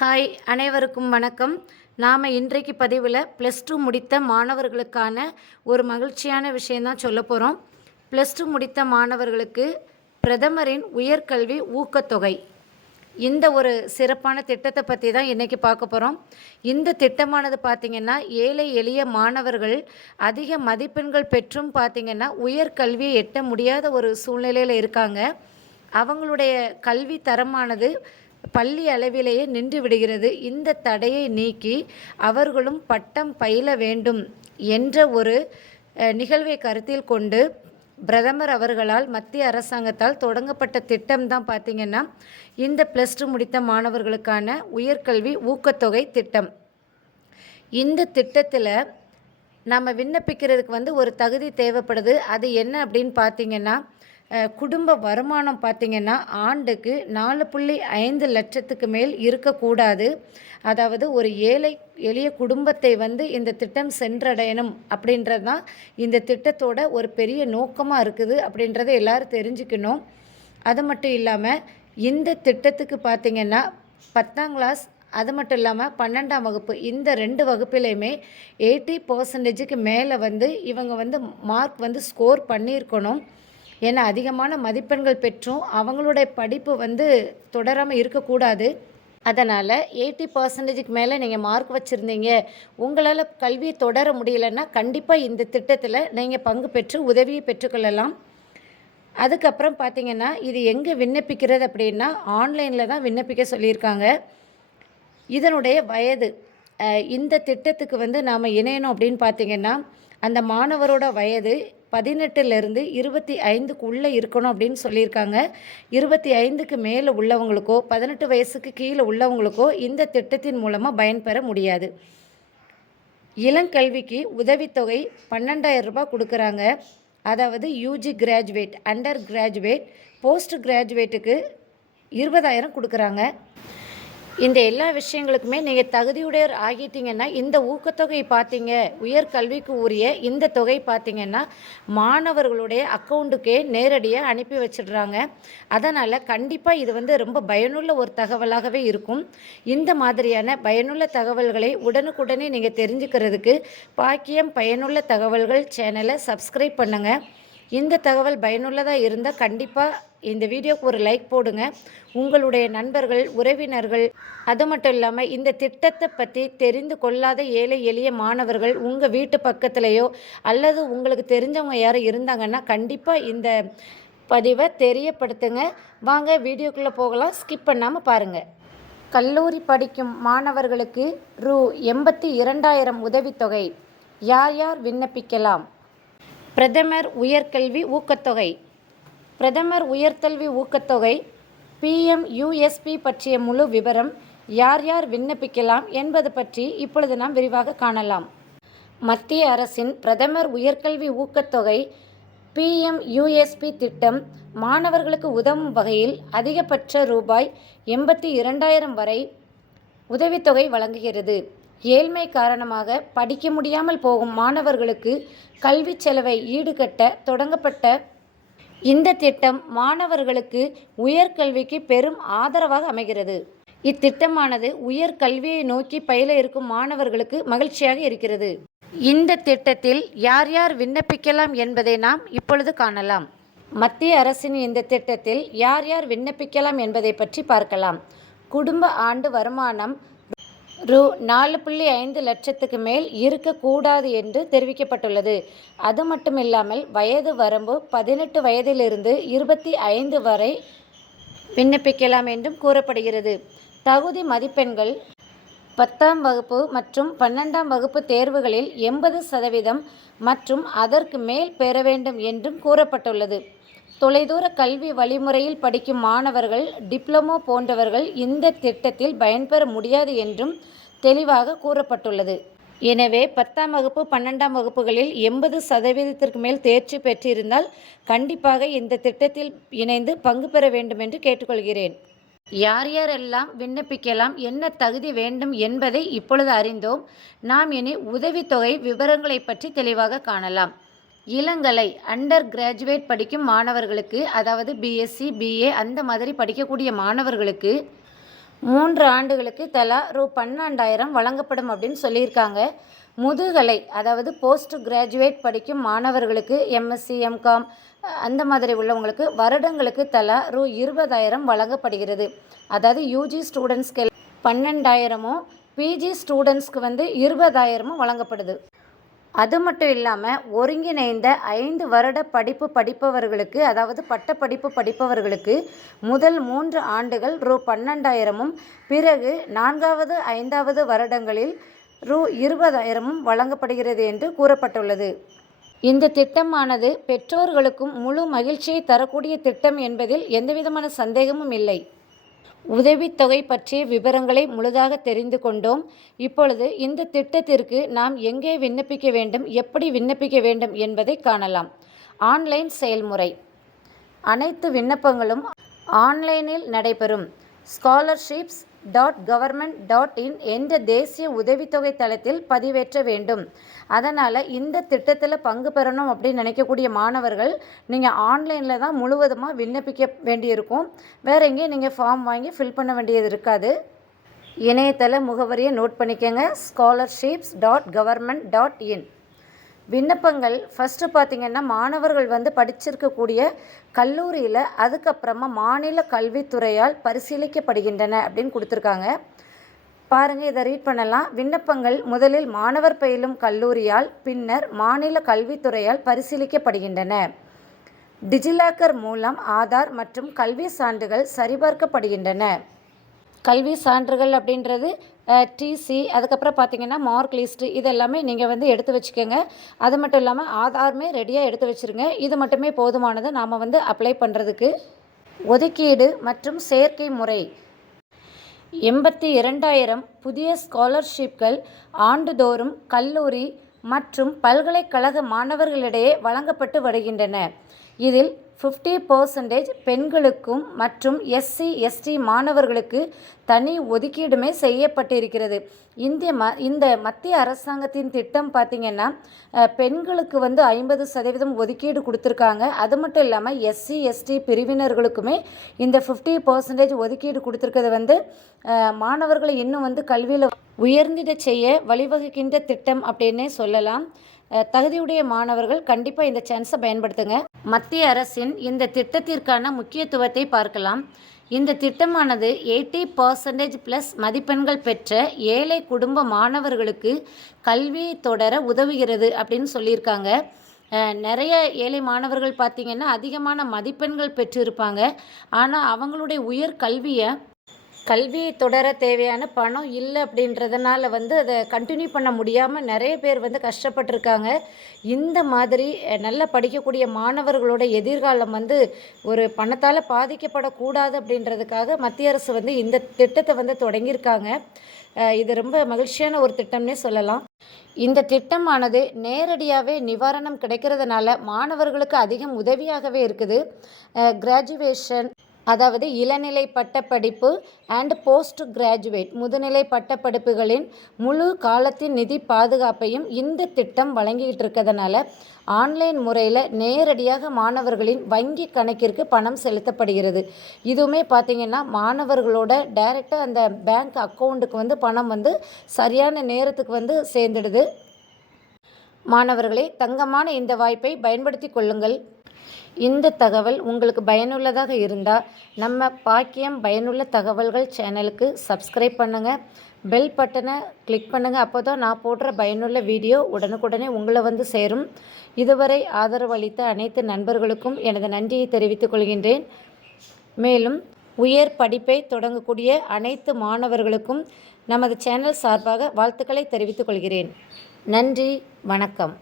Hi அனைவருக்கும் வணக்கம். நாம் இன்றைக்கு பதிவில் ப்ளஸ் டூ முடித்த மாணவர்களுக்கான ஒரு மகிழ்ச்சியான விஷயந்தான் சொல்ல போகிறோம் ப்ளஸ் டூ முடித்த மாணவர்களுக்கு பிரதமரின் உயர்கல்வி ஊக்கத்தொகை. இந்த ஒரு சிறப்பான திட்டத்தை பற்றி தான் இன்றைக்கி பார்க்க போகிறோம் இந்த திட்டமானது பார்த்திங்கன்னா ஏழை எளிய மாணவர்கள் அதிக மதிப்பெண்கள் பெற்றும் பார்த்திங்கன்னா உயர்கல்வியை எட்ட முடியாத ஒரு சூழ்நிலையில் இருக்காங்க. அவங்களுடைய கல்வி தரமானது பள்ளி அளவிலேயே நின்று விடுகிறது. இந்த தடையை நீக்கி அவர்களும் பட்டம் பயில வேண்டும் என்ற ஒரு நிகழ்வை கருத்தில் கொண்டு பிரதமர் அவர்களால் மத்திய அரசாங்கத்தால் தொடங்கப்பட்ட திட்டம் தான் பார்த்திங்கன்னா இந்த ப்ளஸ் டூ முடித்த மாணவர்களுக்கான உயர்கல்வி ஊக்கத்தொகை திட்டம். இந்த திட்டத்தில் நம்ம விண்ணப்பிக்கிறதுக்கு வந்து ஒரு தகுதி தேவைப்படுது. அது என்ன அப்படின்னு பார்த்தீங்கன்னா குடும்ப வருமானம் பார்த்தீங்கன்னா ஆண்டுக்கு நாலு புள்ளி ஐந்து லட்சத்துக்கு மேல் இருக்கக்கூடாது. அதாவது ஒரு ஏழை எளிய குடும்பத்தை வந்து இந்த திட்டம் சென்றடையணும் அப்படின்றது தான் இந்த திட்டத்தோட ஒரு பெரிய நோக்கமாக இருக்குது அப்படின்றத எல்லாரும் தெரிஞ்சுக்கணும். அது மட்டும் இல்லாமல் இந்த திட்டத்துக்கு பார்த்தீங்கன்னா பத்தாம் கிளாஸ் அது மட்டும் இல்லாமல் பன்னெண்டாம் வகுப்பு இந்த ரெண்டு வகுப்பிலையுமே எயிட்டி பர்சன்டேஜுக்கு மேலே வந்து இவங்க வந்து மார்க் வந்து ஸ்கோர் பண்ணியிருக்கணும். ஏன்னா அதிகமான மதிப்பெண்கள் பெற்றும் அவங்களுடைய படிப்பு வந்து தொடராமல் இருக்கக்கூடாது. அதனால் எயிட்டி பர்சன்டேஜுக்கு மேலே நீங்கள் மார்க் வச்சுருந்தீங்க. உங்களால் கல்வியை தொடர முடியலன்னா கண்டிப்பாக இந்த திட்டத்தில் நீங்கள் பங்கு பெற்று உதவியை பெற்றுக்கொள்ளலாம். அதுக்கப்புறம் பார்த்தீங்கன்னா இது எங்கே விண்ணப்பிக்கிறது அப்படின்னா ஆன்லைனில் தான் விண்ணப்பிக்க சொல்லியிருக்காங்க. இதனுடைய வயது இந்த திட்டத்துக்கு வந்து நாம் இணையணும் அப்படின்னு பார்த்தீங்கன்னா அந்த மாணவரோட வயது பதினெட்டுலேருந்து இருபத்தி ஐந்துக்கு உள்ளே இருக்கணும் அப்படின்னு சொல்லியிருக்காங்க. இருபத்தி ஐந்துக்கு மேலே உள்ளவங்களுக்கோ பதினெட்டு வயசுக்கு கீழே உள்ளவங்களுக்கோ இந்த திட்டத்தின் மூலமாக பயன்பெற முடியாது. இளங்கல்விக்கு உதவித்தொகை பன்னெண்டாயிரம் ரூபாய் கொடுக்குறாங்க. அதாவது UG graduate under graduate post கிராஜுவேட்டுக்கு இருபதாயிரம் கொடுக்குறாங்க. இந்த எல்லா விஷயங்களுக்குமே நீங்கள் தகுதியுடையர் ஆகிட்டீங்கன்னா இந்த ஊக்கத்தொகை பார்த்தீங்க உயர்கல்விக்கு உரிய இந்த தொகை பார்த்தீங்கன்னா மாணவர்களுடைய அக்கௌண்ட்டுக்கே நேரடியாக அனுப்பி வச்சிடுறாங்க. அதனால் கண்டிப்பாக இது வந்து ரொம்ப பயனுள்ள ஒரு தகவலாகவே இருக்கும். இந்த மாதிரியான பயனுள்ள தகவல்களை உடனுக்குடனே நீங்கள் தெரிஞ்சுக்கிறதுக்கு பாக்கியம் பயனுள்ள தகவல்கள் சேனலை சப்ஸ்கிரைப் பண்ணுங்கள் இந்த தகவல் பயனுள்ளதாக இருந்தால் கண்டிப்பாக இந்த வீடியோக்கு ஒரு லைக் போடுங்க. உங்களுடைய நண்பர்கள் உறவினர்கள் அது மட்டும் இல்லாமல் இந்த திட்டத்தை பற்றி தெரிந்து கொள்ளாத ஏழை எளிய மாணவர்கள் உங்கள் வீட்டு பக்கத்துலேயோ அல்லது உங்களுக்கு தெரிஞ்சவங்க யாரும் இருந்தாங்கன்னா கண்டிப்பாக இந்த பதிவை தெரியப்படுத்துங்க. வாங்க வீடியோக்குள்ளே போகலாம். ஸ்கிப் பண்ணாமல் பாருங்கள் கல்லூரி படிக்கும் மாணவர்களுக்கு ரூ. எண்பத்தி இரண்டாயிரம் உதவித்தொகை. யார் யார் விண்ணப்பிக்கலாம்? பிரதமர் உயர்கல்வி ஊக்கத்தொகை. பிரதமர் உயர்கல்வி ஊக்கத்தொகை. பிஎம் யுஎஸ்பி பற்றிய முழு விவரம் யார் யார் விண்ணப்பிக்கலாம் என்பது பற்றி இப்பொழுது நாம் விரிவாக காணலாம். மத்திய அரசின் பிரதமர் உயர்கல்வி ஊக்கத்தொகை பிஎம் யுஎஸ்பி திட்டம் மாணவர்களுக்கு உதவும் வகையில் அதிகபட்ச ரூபாய் எண்பத்தி இரண்டாயிரம் வரை உதவித்தொகை வழங்குகிறது. ஏழ்மை காரணமாக படிக்க முடியாமல் போகும் மாணவர்களுக்கு கல்வி செலவை ஈடுகட்ட தொடங்கப்பட்ட இந்த திட்டம் மாணவர்களுக்கு உயர்கல்விக்கு பெரும் ஆதரவாக அமைகிறது. இத்திட்டமானது உயர்கல்வியை நோக்கி பயில இருக்கும் மாணவர்களுக்கு மகிழ்ச்சியாக இருக்கிறது. இந்த திட்டத்தில் யார் யார் விண்ணப்பிக்கலாம் என்பதை நாம் இப்பொழுது காணலாம். மத்திய அரசின் இந்த திட்டத்தில் யார் யார் விண்ணப்பிக்கலாம் என்பதை பற்றி பார்க்கலாம். குடும்ப ஆண்டு வருமானம் ரூ நாலு புள்ளி ஐந்து லட்சத்துக்கு மேல் இருக்கக்கூடாது என்று தெரிவிக்கப்பட்டுள்ளது. அது மட்டுமில்லாமல் வயது வரம்பு பதினெட்டு வயதிலிருந்து இருபத்தி ஐந்து வரை விண்ணப்பிக்கலாம் என்றும் கூறப்படுகிறது. தகுதி மதிப்பெண்கள் பத்தாம் வகுப்பு மற்றும் பன்னெண்டாம் வகுப்பு தேர்வுகளில் எண்பது சதவீதம் மற்றும் அதற்கு மேல் பெற வேண்டும் என்றும் கூறப்பட்டுள்ளது. தொலைதூர கல்வி வழிமுறையில் படிக்கும் மாணவர்கள் டிப்ளமோ போன்றவர்கள் இந்த திட்டத்தில் பயன்பெற முடியாது என்றும் தெளிவாக கூறப்பட்டுள்ளது. எனவே பத்தாம் வகுப்பு பன்னெண்டாம் வகுப்புகளில் எண்பது சதவீதத்திற்கு மேல் தேர்ச்சி பெற்றிருந்தால் கண்டிப்பாக இந்த திட்டத்தில் இணைந்து பங்கு பெற வேண்டும் என்று கேட்டுக்கொள்கிறேன். யார் யாரெல்லாம் விண்ணப்பிக்கலாம் என்ன தகுதி வேண்டும் என்பதை இப்பொழுது அறிந்தோம். நாம் இனி உதவித்தொகை விவரங்களை பற்றி தெளிவாக காணலாம். இளங்கலை அண்டர் கிராஜுவேட் படிக்கும் மாணவர்களுக்கு அதாவது பிஎஸ்சி பிஏ அந்த மாதிரி படிக்கக்கூடிய மாணவர்களுக்கு மூன்று ஆண்டுகளுக்கு தலா ரூ பன்னெண்டாயிரம் வழங்கப்படும் அப்படின்னு சொல்லியிருக்காங்க. முதுகலை அதாவது போஸ்ட் கிராஜுவேட் படிக்கும் மாணவர்களுக்கு எம்எஸ்சி எம்காம் அந்த மாதிரி உள்ளவங்களுக்கு வருடங்களுக்கு தலா ரூ இருபதாயிரம் வழங்கப்படுகிறது. அதாவது யூஜி ஸ்டூடெண்ட்ஸ்க்கு பன்னெண்டாயிரமும் பிஜி ஸ்டூடெண்ட்ஸ்க்கு வந்து இருபதாயிரமும் வழங்கப்படுது. அது மட்டும் இல்லாமல் ஒருங்கிணைந்த ஐந்து வருட படிப்பு படிப்பவர்களுக்கு அதாவது பட்டப்படிப்பு படிப்பவர்களுக்கு முதல் மூன்று ஆண்டுகள் ரூ பன்னெண்டாயிரமும் பிறகு நான்காவது ஐந்தாவது வருடங்களில் ரூ இருபதாயிரமும் வழங்கப்படுகிறது என்று கூறப்பட்டுள்ளது. இந்த திட்டமானது பெற்றோர்களுக்கும் முழு மகிழ்ச்சியை தரக்கூடிய திட்டம் என்பதில் எந்தவிதமான சந்தேகமும் இல்லை. உதவித்தொகை பற்றிய விவரங்களை முழுதாக தெரிந்து கொண்டோம். இப்பொழுது இந்த திட்டத்திற்கு நாம் எங்கே விண்ணப்பிக்க வேண்டும் எப்படி விண்ணப்பிக்க வேண்டும் என்பதை காணலாம். ஆன்லைன் செயல்முறை. அனைத்து விண்ணப்பங்களும் ஆன்லைனில் நடைபெறும். Scholarships dot government dot in என்ற தேசிய உதவித்தொகை தளத்தில் பதிவேற்ற வேண்டும். அதனால் இந்த திட்டத்தில் பங்கு பெறணும் அப்படின்னு நினைக்கக்கூடிய மாணவர்கள் நீங்கள் ஆன்லைனில் தான் முழுவதுமாக விண்ணப்பிக்க வேண்டியிருக்கும். வேறு எங்கேயும் நீங்கள் ஃபார்ம் வாங்கி ஃபில் பண்ண வேண்டியது இருக்காது. இணையதள முகவரியை நோட் பண்ணிக்கோங்க. Scholarships dot government dot in விண்ணப்பங்கள் ஃபஸ்ட்டு பார்த்திங்கன்னா மாணவர்கள் வந்து படிச்சிருக்கக்கூடிய கல்லூரியில் அதுக்கப்புறமா மாநில கல்வித்துறையால் பரிசீலிக்கப்படுகின்றன அப்படின்னு கொடுத்துருக்காங்க. பாருங்கள் இதை ரீட் பண்ணலாம். விண்ணப்பங்கள் முதலில் மாணவர் பயிலும் கல்லூரியால் பின்னர் மாநில கல்வித்துறையால் பரிசீலிக்கப்படுகின்றன. டிஜிலாக்கர் மூலம் ஆதார் மற்றும் கல்வி சான்றுகள் சரிபார்க்கப்படுகின்றன. கல்வி சான்றுகள் அப்படின்றது டிசி அதுக்கப்புறம் பார்த்தீங்கன்னா மார்க் லிஸ்ட்டு இது எல்லாமே நீங்கள் வந்து எடுத்து வச்சுக்கோங்க. அது மட்டும் இல்லாமல் ஆதாருமே ரெடியாக எடுத்து வச்சுருங்க. இது மட்டுமே போதுமானது நாம் வந்து அப்ளை பண்ணுறதுக்கு ஒதுக்கீடு மற்றும் சேர்க்கை முறை. எண்பத்தி இரண்டாயிரம் புதிய ஸ்காலர்ஷிப்கள் ஆண்டுதோறும் கல்லூரி மற்றும் பல்கலைக்கழக மாணவர்களிடையே வழங்கப்பட்டு வருகின்றன. இதில் ஃபிஃப்டி பர்சன்டேஜ் பெண்களுக்கும் மற்றும் எஸ்சி எஸ்டி மாணவர்களுக்கு தனி ஒதுக்கீடுமே செய்யப்பட்டிருக்கிறது. இந்திய ம இந்த மத்திய அரசாங்கத்தின் திட்டம் பார்த்திங்கன்னா பெண்களுக்கு வந்து ஐம்பது சதவீதம் ஒதுக்கீடு கொடுத்துருக்காங்க. அது மட்டும் இல்லாமல் எஸ்சி எஸ்டி பிரிவினர்களுக்குமே இந்த ஃபிஃப்டி பர்சன்டேஜ் ஒதுக்கீடு கொடுத்துருக்கிறது வந்து மாணவர்களை இன்னும் வந்து கல்வியில் உயர்ந்திட செய்ய வழிவகுக்கின்ற திட்டம் அப்படின்னே சொல்லலாம். தகுதியுடைய மாணவர்கள் கண்டிப்பாக இந்த சான்ஸை பயன்படுத்துங்க. மத்திய அரசின் இந்த திட்டத்திற்கான முக்கியத்துவத்தை பார்க்கலாம். இந்த திட்டமானது எயிட்டி பர்சன்டேஜ் ப்ளஸ் மதிப்பெண்கள் பெற்ற ஏழை குடும்ப மாணவர்களுக்கு கல்வியை தொடர உதவுகிறது அப்படின்னு சொல்லியிருக்காங்க. நிறைய ஏழை மாணவர்கள் பார்த்திங்கன்னா அதிகமான மதிப்பெண்கள் பெற்றிருப்பாங்க. ஆனால் அவங்களுடைய உயர் கல்வியை கல்வியை தொடர தேவையான பணம் இல்லை அப்படின்றதுனால வந்து அதை கண்டினியூ பண்ண முடியாமல் நிறைய பேர் வந்து கஷ்டப்பட்டிருக்காங்க. இந்த மாதிரி நல்லா படிக்கக்கூடிய மாணவர்களோட எதிர்காலம் வந்து ஒரு பணத்தால் பாதிக்கப்படக்கூடாது அப்படின்றதுக்காக மத்திய அரசு வந்து இந்த திட்டத்தை வந்து தொடங்கியிருக்காங்க. இது ரொம்ப மகிழ்ச்சியான ஒரு திட்டம்னே சொல்லலாம். இந்த திட்டமானது நேரடியாகவே நிவாரணம் கிடைக்கிறதுனால மாணவர்களுக்கு அதிகம் உதவியாகவே இருக்குது. கிராஜுவேஷன் அதாவது இளநிலை பட்டப்படிப்பு அண்ட் போஸ்ட் கிராஜுவேட் முதுநிலை பட்டப்படிப்புகளின் முழு காலத்தின் நிதி பாதுகாப்பையும் இந்த திட்டம் வழங்கிக்கிட்டு இருக்கிறதுனால ஆன்லைன் முறையில் நேரடியாக மாணவர்களின் வங்கி கணக்கிற்கு பணம் செலுத்தப்படுகிறது. இதுவுமே பார்த்திங்கன்னா மாணவர்களோட டைரெக்டாக அந்த பேங்க் அக்கௌண்ட்டுக்கு வந்து பணம் வந்து சரியான நேரத்துக்கு வந்து சேர்ந்துடுது. மாணவர்களே தங்கமான இந்த வாய்ப்பை பயன்படுத்தி கொள்ளுங்கள். இந்த தகவல் உங்களுக்கு பயனுள்ளதாக இருந்தால் நம்ம பாக்கியம் பயனுள்ள தகவல்கள் சேனலுக்கு சப்ஸ்கிரைப் பண்ணுங்கள் பெல் பட்டனை கிளிக் பண்ணுங்கள் அப்போ தான் நான் போடுற பயனுள்ள வீடியோ உடனுக்குடனே உங்களை வந்து சேரும். இதுவரை ஆதரவு அளித்த அனைத்து நண்பர்களுக்கும் எனது நன்றியை தெரிவித்துக் கொள்கின்றேன். மேலும் உயர் படிப்பை தொடங்கக்கூடிய அனைத்து மாணவர்களுக்கும் நமது சேனல் சார்பாக வாழ்த்துக்களை தெரிவித்துக் கொள்கிறேன். நன்றி வணக்கம்.